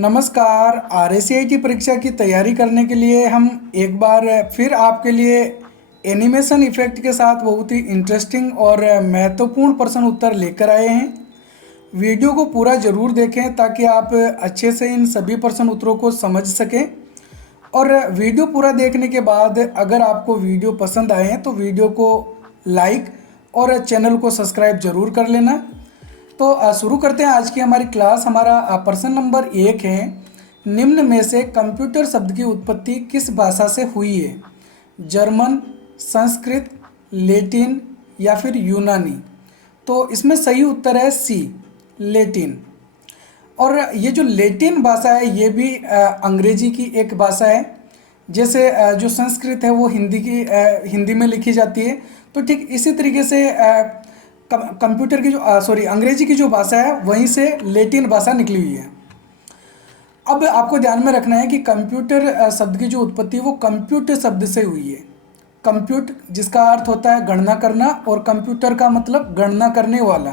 नमस्कार। आरएससीआईटी परीक्षा की तैयारी करने के लिए हम एक बार फिर आपके लिए एनिमेशन इफेक्ट के साथ बहुत ही इंटरेस्टिंग और महत्वपूर्ण प्रश्न उत्तर लेकर आए हैं। वीडियो को पूरा ज़रूर देखें ताकि आप अच्छे से इन सभी प्रश्न उत्तरों को समझ सकें। और वीडियो पूरा देखने के बाद अगर आपको वीडियो पसंद आए तो वीडियो को लाइक और चैनल को सब्सक्राइब ज़रूर कर लेना। तो शुरू करते हैं आज की हमारी क्लास। हमारा प्रश्न नंबर 1 है, निम्न में से कंप्यूटर शब्द की उत्पत्ति किस भाषा से हुई है? जर्मन, संस्कृत, लैटिन या फिर यूनानी? तो इसमें सही उत्तर है सी, लैटिन। और ये जो लैटिन भाषा है ये भी अंग्रेजी की एक भाषा है। जैसे जो संस्कृत है वो हिंदी में लिखी जाती है, तो ठीक इसी तरीके से कंप्यूटर की जो अंग्रेजी की जो भाषा है वहीं से लैटिन भाषा निकली हुई है। अब आपको ध्यान में रखना है कि कंप्यूटर शब्द की जो उत्पत्ति है वो कंप्यूटर शब्द से हुई है। कंप्यूट जिसका अर्थ होता है गणना करना और कंप्यूटर का मतलब गणना करने वाला।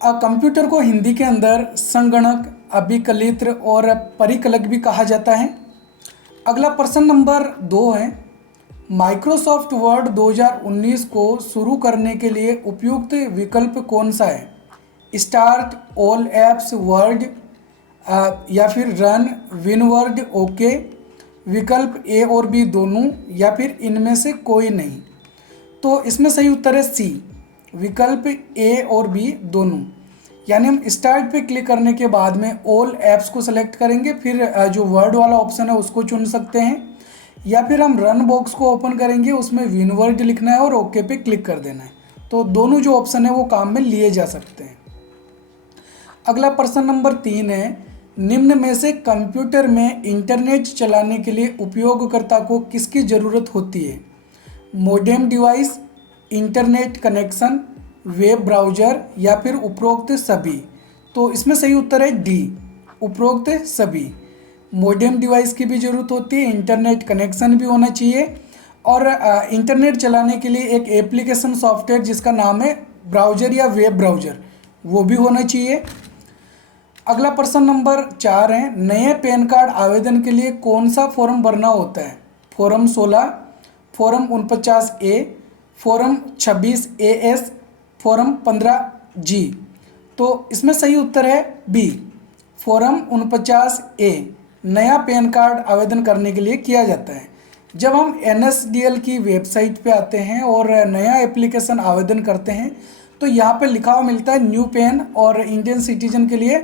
कंप्यूटर को हिंदी के अंदर संगणक, अभिकलित्र और परिकलक भी कहा जाता है। अगला प्रश्न नंबर 2 है, माइक्रोसॉफ्ट वर्ड 2019 को शुरू करने के लिए उपयुक्त विकल्प कौन सा है? स्टार्ट ऑल एप्स वर्ड या फिर रन विनवर्ड ओके, विकल्प ए और बी दोनों, या फिर इनमें से कोई नहीं? तो इसमें सही उत्तर है सी, विकल्प ए और बी दोनों। यानी हम स्टार्ट पे क्लिक करने के बाद में ऑल एप्स को सेलेक्ट करेंगे, फिर जो वर्ड वाला ऑप्शन है उसको चुन सकते हैं, या फिर हम रन बॉक्स को ओपन करेंगे, उसमें विनवर्ड लिखना है और ओके पे क्लिक कर देना है। तो दोनों जो ऑप्शन है वो काम में लिए जा सकते हैं। अगला प्रश्न नंबर 3 है, निम्न में से कंप्यूटर में इंटरनेट चलाने के लिए उपयोगकर्ता को किसकी ज़रूरत होती है? Modem device, internet connection, web browser या फिर उपरोक्त सभी? तो इसमें सही उत्तर है डी, उपरोक्त सभी। मोडेम डिवाइस की भी ज़रूरत होती है, इंटरनेट कनेक्शन भी होना चाहिए, और इंटरनेट चलाने के लिए एक एप्लीकेशन सॉफ्टवेयर जिसका नाम है ब्राउज़र या वेब ब्राउज़र, वो भी होना चाहिए। अगला प्रश्न नंबर 4 है, नए पैन कार्ड आवेदन के लिए कौन सा फॉर्म भरना होता है? Form 16, form 49A, form 26AS, form 15G? तो इसमें सही उत्तर है बी, फॉर्म 49A नया पैन कार्ड आवेदन करने के लिए किया जाता है। जब हम NSDL की वेबसाइट पे आते हैं और नया एप्लीकेशन आवेदन करते हैं तो यहाँ पे लिखा हुआ मिलता है न्यू पैन, और इंडियन सिटीजन के लिए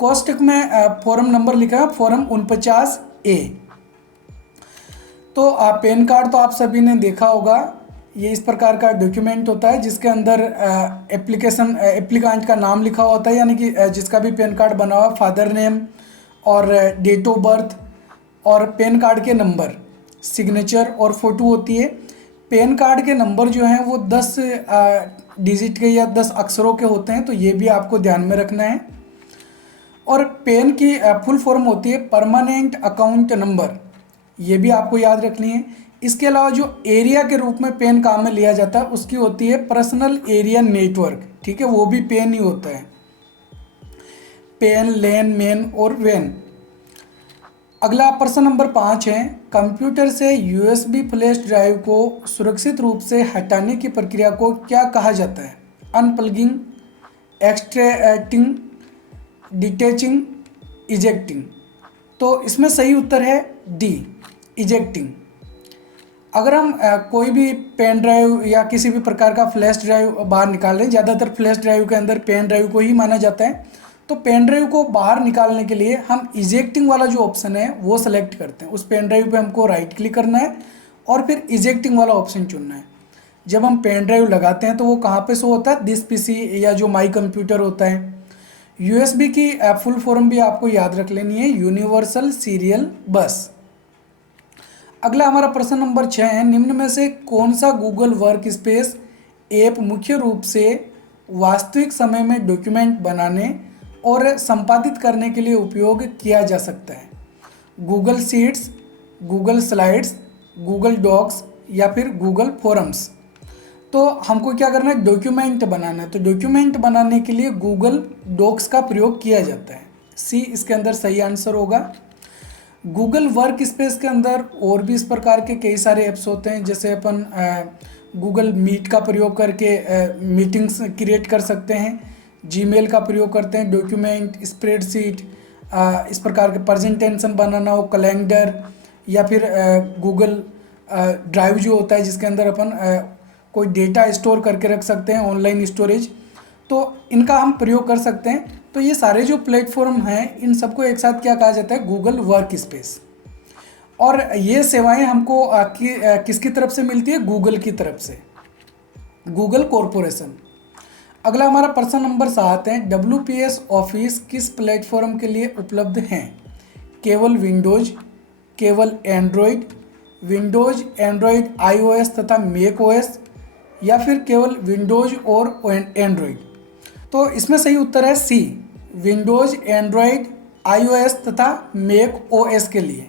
कोष्टक में फॉर्म नंबर लिखा है फॉर्म 49A। तो पैन कार्ड तो आप सभी ने देखा होगा, ये इस प्रकार का डॉक्यूमेंट होता है जिसके अंदर एप्लीकेंट का नाम लिखा होता है, यानी कि जिसका भी पैन कार्ड बना हुआ, फादर नेम और डेट ऑफ बर्थ और पैन कार्ड के नंबर, सिग्नेचर और फोटो होती है। पैन कार्ड के नंबर जो हैं वो 10 डिजिट के या 10 अक्षरों के होते हैं, तो ये भी आपको ध्यान में रखना है। और पैन की फुल फॉर्म होती है परमानेंट अकाउंट नंबर, ये भी आपको याद रखनी है। इसके अलावा जो एरिया के रूप में पैन काम में लिया जाता है उसकी होती है पर्सनल एरिया नेटवर्क, ठीक है, वो भी पैन ही होता है, पैन, लैन, मैन और वैन। अगला प्रश्न नंबर 5 है, कंप्यूटर से USB फ्लैश ड्राइव को सुरक्षित रूप से हटाने की प्रक्रिया को क्या कहा जाता है? अनप्लगिंग, एक्सट्रैक्टिंग, डिटैचिंग, इजेक्टिंग? तो इसमें सही उत्तर है डी, इजेक्टिंग। अगर हम कोई भी पेन ड्राइव या किसी भी प्रकार का फ्लैश ड्राइव बाहर निकाल लें, ज़्यादातर फ्लैश ड्राइव के अंदर पेन ड्राइव को ही माना जाता है, तो पेन ड्राइव को बाहर निकालने के लिए हम इजेक्टिंग वाला जो ऑप्शन है वो सेलेक्ट करते हैं। उस पेन ड्राइव पे हमको राइट क्लिक करना है और फिर इजेक्टिंग वाला ऑप्शन चुनना है। जब हम पेन ड्राइव लगाते हैं तो वो कहाँ पे शो होता है? दिस PC या जो माई कंप्यूटर होता है। USB की फुल फॉर्म भी आपको याद रख लेनी है, यूनिवर्सल सीरियल बस। अगला हमारा प्रश्न नंबर 6 है, निम्न में से कौन सा गूगल वर्क स्पेस ऐप मुख्य रूप से वास्तविक समय में डॉक्यूमेंट बनाने और संपादित करने के लिए उपयोग किया जा सकता है? Google Sheets, Google Slides, Google Docs या फिर गूगल फॉरम्स? तो हमको क्या करना है? डॉक्यूमेंट बनाना है। तो डॉक्यूमेंट बनाने के लिए गूगल डॉक्स का प्रयोग किया जाता है। सी इसके अंदर सही आंसर होगा। गूगल वर्क स्पेस के अंदर और भी इस प्रकार के कई सारे ऐप्स होते हैं, जैसे अपन गूगल मीट का प्रयोग करके मीटिंग्स क्रिएट कर सकते हैं, जीमेल का प्रयोग करते हैं, डॉक्यूमेंट, स्प्रेडशीट, इस प्रकार के प्रेजेंटेशन बनाना हो, कैलेंडर, या फिर गूगल ड्राइव जो होता है जिसके अंदर अपन कोई डेटा स्टोर करके रख सकते हैं, ऑनलाइन स्टोरेज, तो इनका हम प्रयोग कर सकते हैं। तो ये सारे जो प्लेटफॉर्म हैं इन सबको एक साथ क्या कहा जाता है, गूगल वर्क स्पेस। और ये सेवाएं हमको किसकी तरफ से मिलती है, गूगल की तरफ से, गूगल कॉरपोरेशन। अगला हमारा प्रश्न नंबर 7 है, WPS ऑफिस किस प्लेटफॉर्म के लिए उपलब्ध हैं? केवल विंडोज, केवल एंड्रॉयड, विंडोज, एंड्रॉयड, iOS तथा मैक ओएस, या फिर केवल विंडोज और एंड्रॉयड? तो इसमें सही उत्तर है सी, विंडोज, एंड्रॉयड, iOS तथा मैक ओएस के लिए।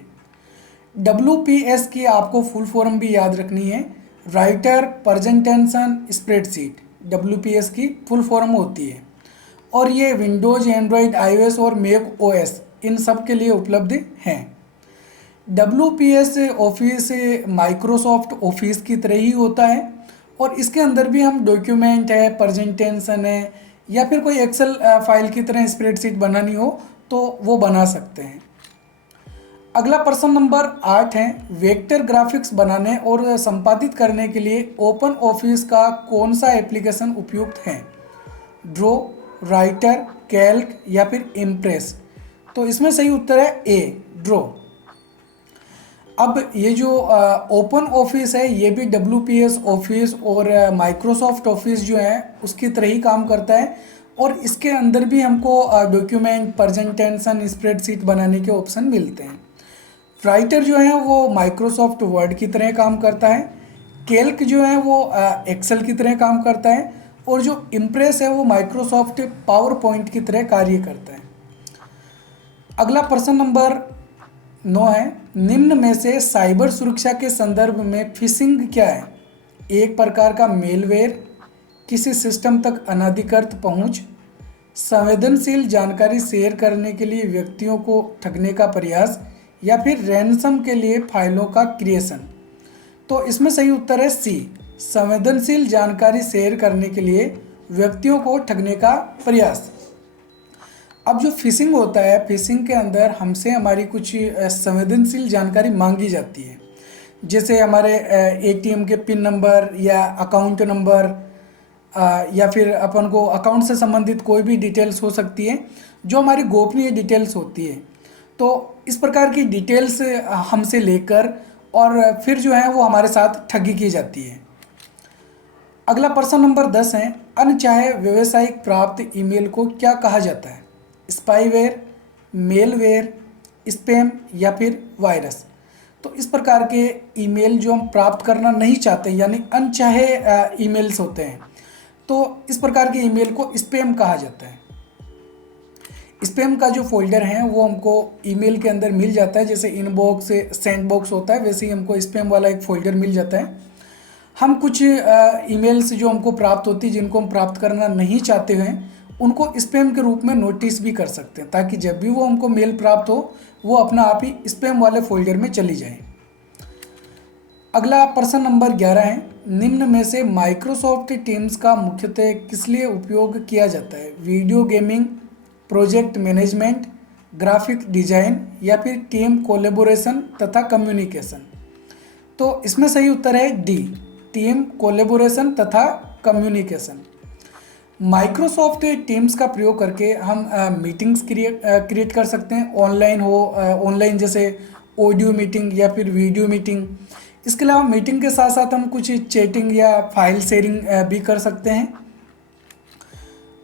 WPS की आपको फुल फॉर्म भी याद रखनी है, राइटर प्रेजेंटेशन स्प्रेडशीट, WPS की फुल फॉर्म होती है। और ये विंडोज, एंड्रॉयड, iOS और मैक ओएस इन सब के लिए उपलब्ध हैं। WPS ऑफिस माइक्रोसॉफ्ट ऑफिस की तरह ही होता है, और इसके अंदर भी हम डॉक्यूमेंट है, प्रेजेंटेशन है, या फिर कोई एक्सेल फाइल की तरह स्प्रेडशीट बनानी हो तो वो बना सकते हैं। अगला प्रश्न नंबर 8 है, वेक्टर ग्राफिक्स बनाने और संपादित करने के लिए ओपन ऑफिस का कौन सा एप्लीकेशन उपयुक्त है? ड्रॉ, राइटर, कैल्क या फिर इम्प्रेस? तो इसमें सही उत्तर है ए, ड्रॉ। अब ये जो ओपन ऑफिस है ये भी WPS ऑफिस और माइक्रोसॉफ्ट ऑफिस जो है उसकी तरह ही काम करता है, और इसके अंदर भी हमको डॉक्यूमेंट, प्रेजेंटेशन, स्प्रेडशीट बनाने के ऑप्शन मिलते हैं। राइटर जो है वो माइक्रोसॉफ्ट वर्ड की तरह काम करता है, कैल्क जो है वो एक्सेल की तरह काम करता है, और जो इम्प्रेस है वो माइक्रोसॉफ्ट पावर पॉइंट की तरह कार्य करता है। अगला प्रश्न नंबर 9 है, निम्न में से साइबर सुरक्षा के संदर्भ में फिशिंग क्या है? एक प्रकार का मेलवेयर, किसी सिस्टम तक अनधिकृत पहुंच, संवेदनशील जानकारी शेयर करने के लिए व्यक्तियों को ठगने का प्रयास, या फिर रैनसम के लिए फाइलों का क्रिएशन? तो इसमें सही उत्तर है सी, संवेदनशील जानकारी शेयर करने के लिए व्यक्तियों को ठगने का प्रयास। अब जो फिशिंग होता है, फिशिंग के अंदर हमसे हमारी कुछ संवेदनशील जानकारी मांगी जाती है, जैसे हमारे ATM के पिन नंबर या अकाउंट नंबर, या फिर अपन को अकाउंट से संबंधित कोई भी डिटेल्स हो सकती है जो हमारी गोपनीय डिटेल्स होती है। तो इस प्रकार की डिटेल्स हमसे लेकर और फिर जो है वो हमारे साथ ठगी की जाती है। अगला प्रश्न नंबर 10 है, अनचाहे व्यावसायिक प्राप्त ईमेल को क्या कहा जाता है? स्पाईवेयर, मेलवेयर, स्पैम या फिर वायरस? तो इस प्रकार के ईमेल जो हम प्राप्त करना नहीं चाहते, यानी अनचाहे ईमेल्स होते हैं, तो इस प्रकार के ईमेल को स्पैम कहा जाता है। स्पैम का जो फोल्डर है वो हमको ईमेल के अंदर मिल जाता है, जैसे इनबॉक्स, सेंड बॉक्स होता है, वैसे ही हमको स्पैम वाला एक फोल्डर मिल जाता है। हम कुछ ईमेल्स जो हमको प्राप्त होती है जिनको हम प्राप्त करना नहीं चाहते हैं उनको स्पैम के रूप में नोटिस भी कर सकते हैं, ताकि जब भी वो हमको मेल प्राप्त हो वो अपना आप ही स्पैम वाले फोल्डर में चली जाए। अगला प्रश्न नंबर 11 है, निम्न में से माइक्रोसॉफ्ट टीम्स का मुख्यतः किस लिए उपयोग किया जाता है? Video gaming, project management, graphic design या फिर टीम कोलेबोरेशन तथा कम्युनिकेशन? तो इसमें सही उत्तर है डी, टीम कोलेबोरेशन तथा कम्युनिकेशन। माइक्रोसॉफ्ट टीम्स का प्रयोग करके हम मीटिंग्स क्रिएट कर सकते हैं, ऑनलाइन हो, ऑनलाइन जैसे ऑडियो मीटिंग या फिर वीडियो मीटिंग। इसके अलावा मीटिंग के साथ साथ हम कुछ चैटिंग या फाइल शेयरिंग भी कर सकते हैं।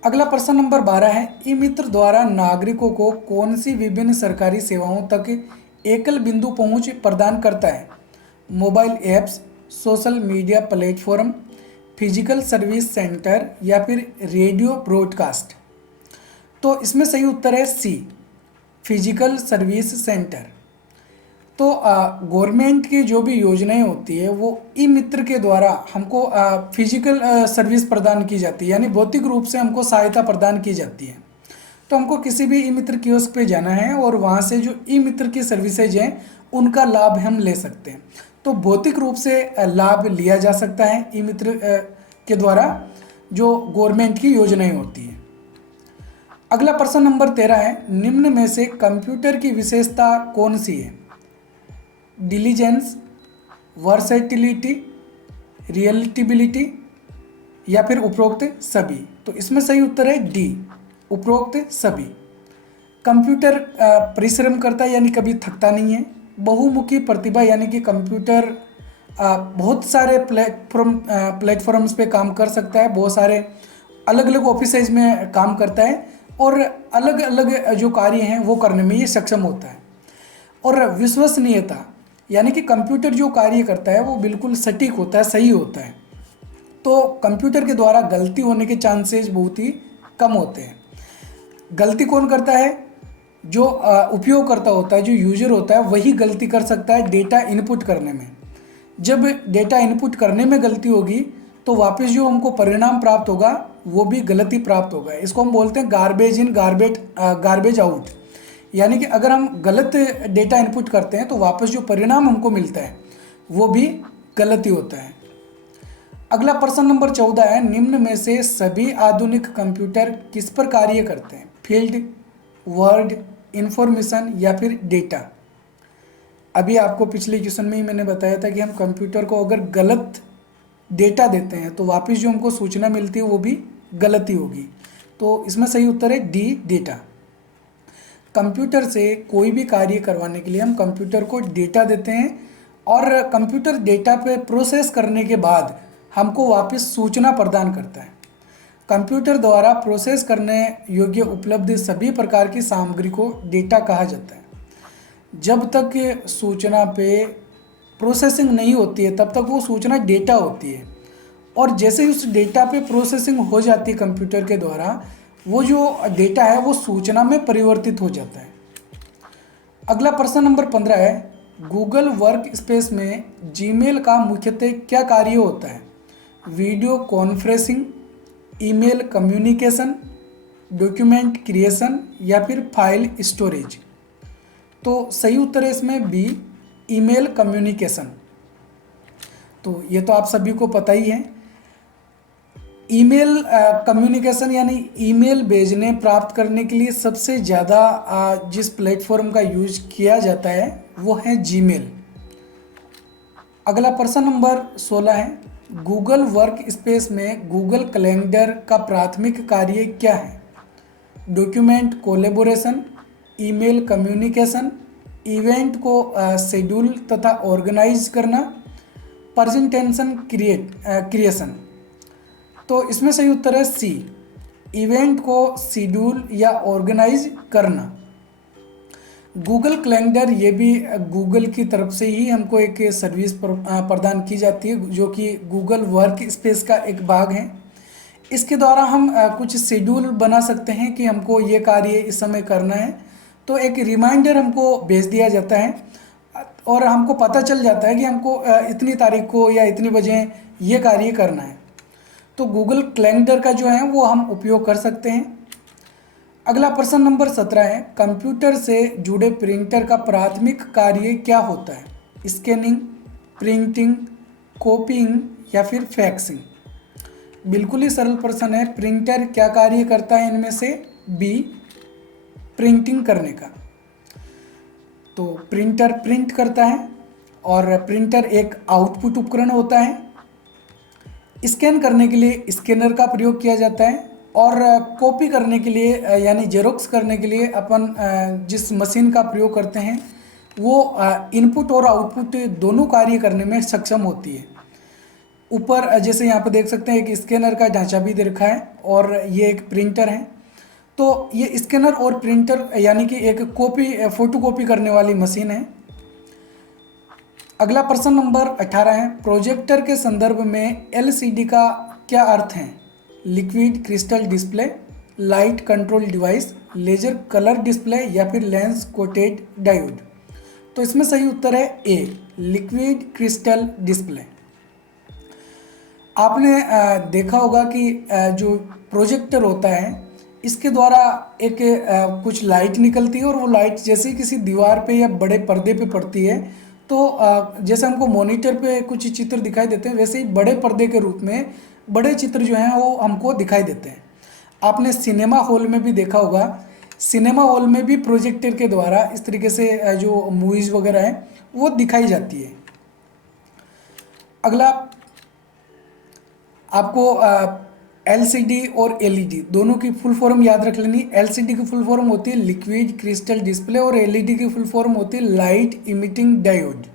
अगला प्रश्न नंबर 12 है, ई मित्र द्वारा नागरिकों को कौन सी विभिन्न सरकारी सेवाओं तक एकल बिंदु पहुंच प्रदान करता है? Mobile apps, social media platform, physical service centre या फिर रेडियो ब्रॉडकास्ट? तो इसमें सही उत्तर है सी, फिजिकल सर्विस सेंटर। तो गवर्नमेंट की जो भी योजनाएं होती है वो ई मित्र के द्वारा हमको फिजिकल सर्विस प्रदान की जाती है, यानी भौतिक रूप से हमको सहायता प्रदान की जाती है। तो हमको किसी भी ई मित्र कियोस्क पे जाना है और वहाँ से जो ई मित्र की सर्विसेज हैं उनका लाभ हम ले सकते हैं। तो भौतिक रूप से लाभ लिया जा सकता है ई मित्र के द्वारा जो गवर्नमेंट की योजनाएं होती हैं। अगला प्रश्न नंबर 13 है, निम्न में से कंप्यूटर की विशेषता कौन सी है? डिलीजेंस, वर्सेटिलिटी, रियलिटेबिलिटी या फिर उपरोक्त सभी। तो इसमें सही उत्तर है डी, उपरोक्त सभी। कंप्यूटर परिश्रम करता है यानी कभी थकता नहीं है। बहुमुखी प्रतिभा यानी कि कंप्यूटर बहुत सारे प्लेटफॉर्म्स पे काम कर सकता है, बहुत सारे अलग अलग ऑफिसेज में काम करता है और अलग अलग जो कार्य हैं वो करने में ये सक्षम होता है। और विश्वसनीयता यानी कि कंप्यूटर जो कार्य करता है वो बिल्कुल सटीक होता है, सही होता है। तो कंप्यूटर के द्वारा गलती होने के चांसेस बहुत ही कम होते हैं। गलती कौन करता है? जो उपयोगकर्ता होता है, जो यूजर होता है, वही गलती कर सकता है डेटा इनपुट करने में। जब डेटा इनपुट करने में गलती होगी तो वापस जो हमको परिणाम प्राप्त होगा वो भी गलत ही प्राप्त होगा। इसको हम बोलते हैं गार्बेज इन गार्बेज आउट। यानी कि अगर हम गलत डेटा इनपुट करते हैं तो वापस जो परिणाम हमको मिलता है वो भी गलत ही होता है। अगला प्रश्न नंबर 14 है, निम्न में से सभी आधुनिक कंप्यूटर किस पर कार्य करते हैं? फील्ड, वर्ड, इंफॉर्मेशन या फिर डेटा। अभी आपको पिछले क्वेश्चन में ही मैंने बताया था कि हम कंप्यूटर को अगर गलत डेटा देते हैं तो वापस जो हमको सूचना मिलती है वो भी गलत ही होगी। तो इसमें सही उत्तर है डी, डेटा। कंप्यूटर से कोई भी कार्य करवाने के लिए हम कंप्यूटर को डेटा देते हैं और कंप्यूटर डेटा पे प्रोसेस करने के बाद हमको वापस सूचना प्रदान करता है। कंप्यूटर द्वारा प्रोसेस करने योग्य उपलब्ध सभी प्रकार की सामग्री को डेटा कहा जाता है। जब तक सूचना पे प्रोसेसिंग नहीं होती है तब तक वो सूचना डेटा होती है, और जैसे ही उस डेटा पे प्रोसेसिंग हो जाती है कंप्यूटर के द्वारा, वो जो डेटा है वो सूचना में परिवर्तित हो जाता है। अगला प्रश्न नंबर 15 है, गूगल वर्क स्पेस में जीमेल का मुख्यतः क्या कार्य होता है? Video conferencing, email communication, document creation या फिर फाइल स्टोरेज। तो सही उत्तर है इसमें बी, ईमेल कम्युनिकेशन। तो ये तो आप सभी को पता ही है। ईमेल कम्युनिकेशन यानी ईमेल भेजने प्राप्त करने के लिए सबसे ज़्यादा जिस प्लेटफॉर्म का यूज किया जाता है वो है जीमेल। अगला प्रश्न नंबर 16 है, गूगल वर्क स्पेस में गूगल कैलेंडर का प्राथमिक कार्य क्या है? Document collaboration, email communication, event को शेड्यूल तथा ऑर्गेनाइज करना, प्रेजेंटेशन क्रिएशन। तो इसमें सही उत्तर है सी, इवेंट को शेड्यूल या ऑर्गेनाइज करना। गूगल कैलेंडर ये भी गूगल की तरफ से ही हमको एक सर्विस प्रदान की जाती है जो कि गूगल वर्क स्पेस का एक भाग है। इसके द्वारा हम कुछ शेड्यूल बना सकते हैं कि हमको ये कार्य इस समय करना है, तो एक रिमाइंडर हमको भेज दिया जाता है और हमको पता चल जाता है कि हमको इतनी तारीख को या इतनी बजे ये कार्य करना है। तो गूगल कैलेंडर का जो है वो हम उपयोग कर सकते हैं। अगला प्रश्न नंबर 17 है, कंप्यूटर से जुड़े प्रिंटर का प्राथमिक कार्य क्या होता है? स्कैनिंग, प्रिंटिंग, कॉपिंग या फिर फैक्सिंग। बिल्कुल ही सरल प्रश्न है। प्रिंटर क्या कार्य करता है इनमें से? बी, प्रिंटिंग करने का। तो प्रिंटर प्रिंट करता है और प्रिंटर एक आउटपुट उपकरण होता है। स्कैन करने के लिए स्कैनर का प्रयोग किया जाता है और कॉपी करने के लिए यानी जेरोक्स करने के लिए अपन जिस मशीन का प्रयोग करते हैं वो इनपुट और आउटपुट दोनों कार्य करने में सक्षम होती है। ऊपर जैसे यहाँ पर देख सकते हैं एक स्कैनर का ढांचा भी दे रखा है और ये एक प्रिंटर है। तो ये स्कैनर और प्रिंटर यानी कि एक फोटो कॉपी करने वाली मशीन है। अगला प्रश्न नंबर 18 है, प्रोजेक्टर के संदर्भ में एलसीडी का क्या अर्थ है? Liquid crystal display, light control device, laser colour display या फिर लेंस कोटेड डायोड। तो इसमें सही उत्तर है ए, लिक्विड क्रिस्टल डिस्प्ले। आपने देखा होगा कि जो प्रोजेक्टर होता है इसके द्वारा एक कुछ लाइट निकलती है और वो लाइट जैसे ही किसी दीवार पे या बड़े पर्दे पे पड़ती है तो जैसे हमको मॉनिटर पे कुछ चित्र दिखाई देते हैं, वैसे ही बड़े पर्दे के रूप में बड़े चित्र जो हैं वो हमको दिखाई देते हैं। आपने सिनेमा हॉल में भी देखा होगा, सिनेमा हॉल में भी प्रोजेक्टर के द्वारा इस तरीके से जो मूवीज़ वगैरह हैं वो दिखाई जाती है। अगला आपको एलसीडी और एलईडी दोनों की फुल फॉर्म याद रख लेनी। एलसीडी की फुल फॉर्म होती है लिक्विड क्रिस्टल डिस्प्ले और एलईडी की फुल फॉर्म होती है लाइट इमिटिंग डायोड।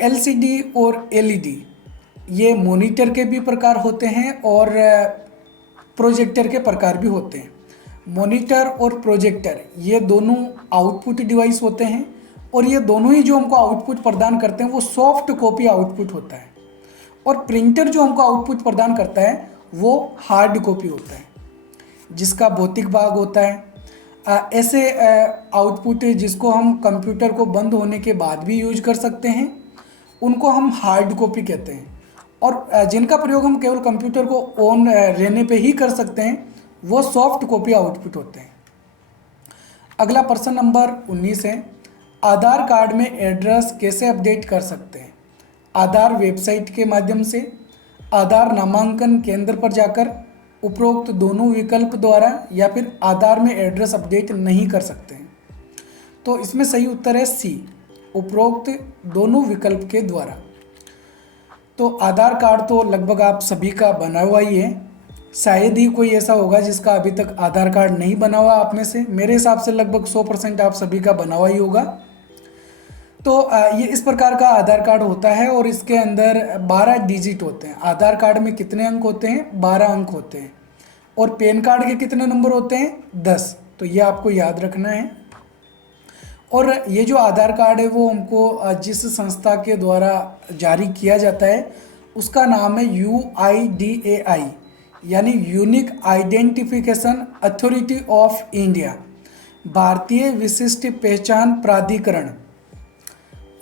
एलसीडी और एलईडी ये मॉनिटर के भी प्रकार होते हैं और प्रोजेक्टर के प्रकार भी होते हैं। मॉनिटर और प्रोजेक्टर ये दोनों आउटपुट डिवाइस होते हैं और ये दोनों ही जो हमको आउटपुट प्रदान करते हैं वो सॉफ्ट कॉपी आउटपुट होता है, और प्रिंटर जो हमको आउटपुट प्रदान करता है वो हार्ड कॉपी होता है जिसका भौतिक भाग होता है। ऐसे आउटपुट जिसको हम कंप्यूटर को बंद होने के बाद भी यूज कर सकते हैं उनको हम हार्ड कॉपी कहते हैं, और जिनका प्रयोग हम केवल कंप्यूटर को ऑन रहने पे ही कर सकते हैं वो सॉफ्ट कॉपी आउटपुट होते हैं। अगला प्रश्न नंबर 19 है, आधार कार्ड में एड्रेस कैसे अपडेट कर सकते हैं? आधार वेबसाइट के माध्यम से, आधार नामांकन केंद्र पर जाकर, उपरोक्त दोनों विकल्प द्वारा, या फिर आधार में एड्रेस अपडेट नहीं कर सकते हैं। तो इसमें सही उत्तर है सी, उपरोक्त दोनों विकल्प के द्वारा। तो आधार कार्ड तो लगभग आप सभी का बना हुआ ही है, शायद ही कोई ऐसा होगा जिसका अभी तक आधार कार्ड नहीं बना हुआ आप में से। मेरे हिसाब से लगभग 100% आप सभी का बना हुआ ही होगा। तो ये इस प्रकार का आधार कार्ड होता है और इसके अंदर 12 डिजिट होते हैं। आधार कार्ड में कितने अंक होते हैं? 12 अंक होते हैं। और पैन कार्ड के कितने नंबर होते हैं? 10। तो ये आपको याद रखना है। और ये जो आधार कार्ड है वो हमको जिस संस्था के द्वारा जारी किया जाता है उसका नाम है UIDAI, यानी unique identification authority of India, भारतीय विशिष्ट पहचान प्राधिकरण,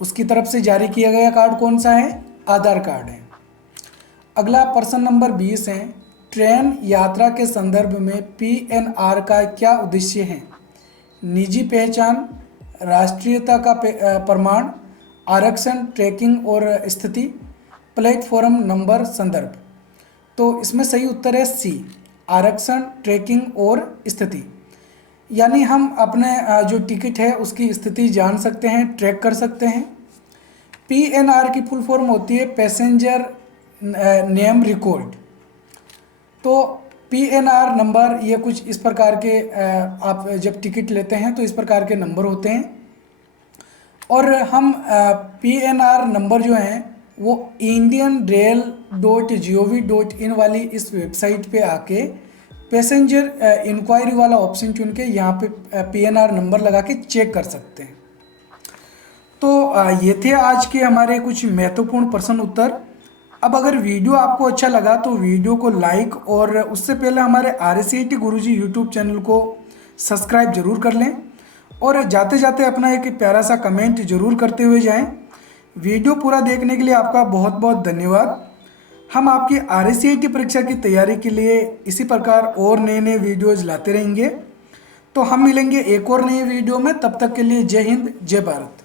उसकी तरफ से जारी किया गया कार्ड कौन सा है? आधार कार्ड है। अगला प्रश्न नंबर 20 है, ट्रेन यात्रा के संदर्भ में PNR का क्या उद्देश्य है? निजी पहचान, राष्ट्रीयता का प्रमाण, आरक्षण, ट्रैकिंग और स्थिति, प्लेटफॉर्म नंबर, संदर्भ। तो इसमें सही उत्तर है सी, आरक्षण, ट्रैकिंग और स्थिति। यानी हम अपने जो टिकट है उसकी स्थिति जान सकते हैं, ट्रैक कर सकते हैं। PNR की फुल फॉर्म होती है पैसेंजर नेम रिकॉर्ड। तो PNR नंबर ये कुछ इस प्रकार के आप जब टिकट लेते हैं तो इस प्रकार के नंबर होते हैं, और हम PNR नंबर जो हैं वो indianrail.gov.in वाली इस वेबसाइट पे आके पैसेंजर इंक्वायरी वाला ऑप्शन चुन के यहाँ पे PNR नंबर लगा के चेक कर सकते हैं। तो ये थे आज के हमारे कुछ महत्वपूर्ण प्रश्न उत्तर। अब अगर वीडियो आपको अच्छा लगा तो वीडियो को लाइक और उससे पहले हमारे RSCIT गुरुजी यूट्यूब चैनल को सब्सक्राइब जरूर कर लें, और जाते जाते अपना एक प्यारा सा कमेंट जरूर करते हुए जाएं। वीडियो पूरा देखने के लिए आपका बहुत बहुत धन्यवाद। हम आपकी RSCIT परीक्षा की तैयारी के लिए इसी प्रकार और नए नए वीडियोज़ लाते रहेंगे। तो हम मिलेंगे एक और नए वीडियो में, तब तक के लिए जय हिंद, जय भारत।